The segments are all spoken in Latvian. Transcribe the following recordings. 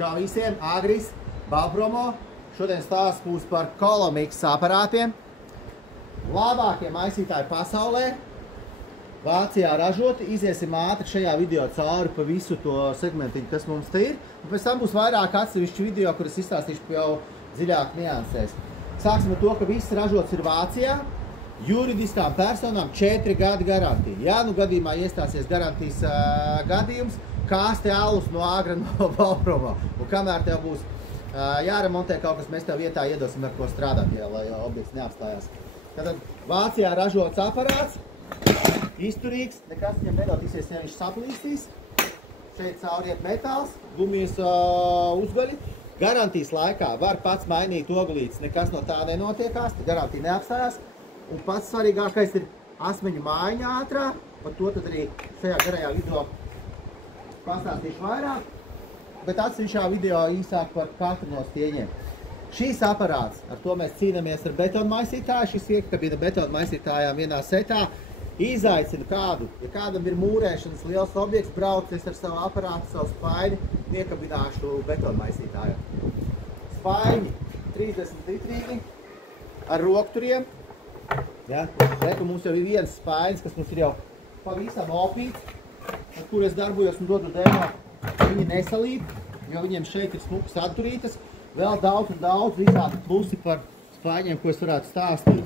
Čau visiem, Agris, Balpromo. Šodien stāsts būs par Kolomix aparātiem. Labākie maisītāji pasaulē, Vācijā ražoti. Iziesim ātri šajā video cauri pa visu to segmentiņu, kas mums te ir. Un pēc tam būs vairāk atsevišķu video, kuras izstāstīšu jau dziļāk niansēs. Sāksim ar to, ka viss ražots ir Vācijā. Juridiskām personām 4 gadi garantija. Ja nu gadījumā iestāsies garantijas gadījums, kāsti alus no Agra no Balpromo. Un kamēr tev būs jāremontē kaut kas, mēs tev vietā iedosim, ar ko strādāt, lai objekts neapstājās. Tātad Vācijā ražots aparāts, izturīgs, nekas viņam nedotīsies, ja viņš saplīsīs. Šeit cauri iet metāls, gumijas uzgaļi. Garantijas laikā var pats mainīt oglītes, nekas no tā nenotiekās, garantija neapstājās. Un pats svarīgākais ir asmeņu mājiņa ātrā, par to tad arī šajā garajā video pastāstīšu vairāk, bet atsevišķā video īsāk par katru no stieņiem. Šīs aparāts, ar to mēs cīnāmies ar betonu maisītāju, šis iekabina betonu maisītājām vienā setā, izaicina kādu, ja kādam ir mūrēšanas liels objekts, braucies ar savu aparātu, savu spaini, iekabināšu betonu maisītāju. Spaini 30 litrīgi ar rokturiem. Ja? Reku mums jau ir viens spainis, kas mums ir jau pavisam opīts, ar kur es darbojos un dodu demo. Viņi nesalīd, jo viņiem šeit ir smukas atturītas. Vēl daudz un daudz visādi plusi par spaiņiem, ko es varētu stāstīt.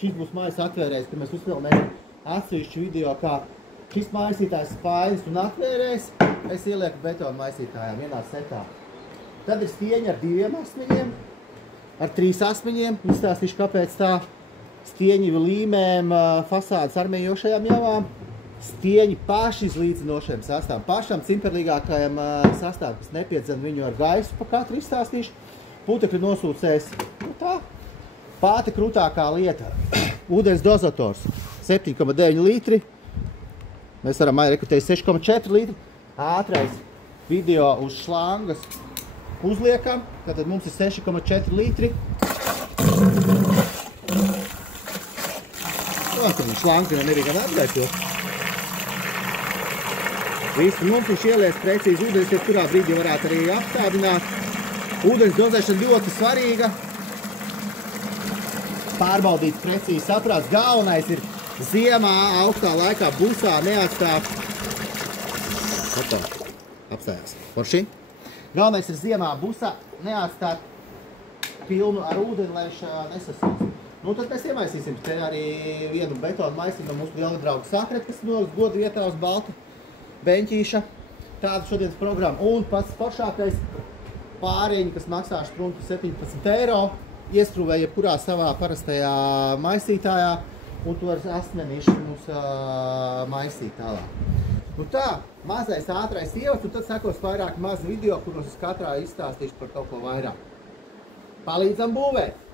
Šis būs mājas atvērējs, ka mēs uzfilmējam atsevišķu video, kā šis maisītājs spainis un atvērējs. Es ielieku betonu maisītājām vienā setā. Tad ir stieņi ar 2 asmeņiem, ar 3 asmeņiem. Izstāstīšu, kāpēc tā. Stieņi līmēm, fasādes armējošajām javām, stieņi paši izlīdzinošajam sastāvam, pašam cimperlīgākajam sastāvam, kas nepiedzen viņu ar gaisu pa katru izstāstīšu. Putekļu nosūcējs, nu tā, pāti krūtākā lieta. Ūdens dozators 7,9 litri, mēs varam rekrutēt 6,4 litri. Ātrais video uz šlangas uzliekam, tātad mums ir 6,4 litri. Šlanka nebija gan atgaisot. Viss, mums viņš ielies precīzi ūdens, ja kurā brīdī varētu arī apstādināt. Ūdens dozēšana ļoti svarīga. Pārbaudīt precīzi saprāts. Galvenais ir ziemā, augstā laikā, busā neatstāt. Apstājās. Forši. Galvenais ir ziemā, busā neatstāt pilnu ar ūdeni, lai viņš nesasūc. Nu, tad mēs iemaisīsim te arī vienu betonu maisiņu no mūsu liela drauga Sakret, kas noliks godu vietā uz baltu beņķīša. Tāda šodienas programma. Un pats foršākais pāriņi, kas maksā štruntu 17 eiro, iestrūvē jebkurā savā parastajā maisītājā, un to ar asmenīšu mums maisīt tālāk. Nu tā, mazais ātrais ievads, un tad sekos vairāk mazi video, kuros es katrā izstāstīšu par kaut ko vairāk. Palīdzam būvēt!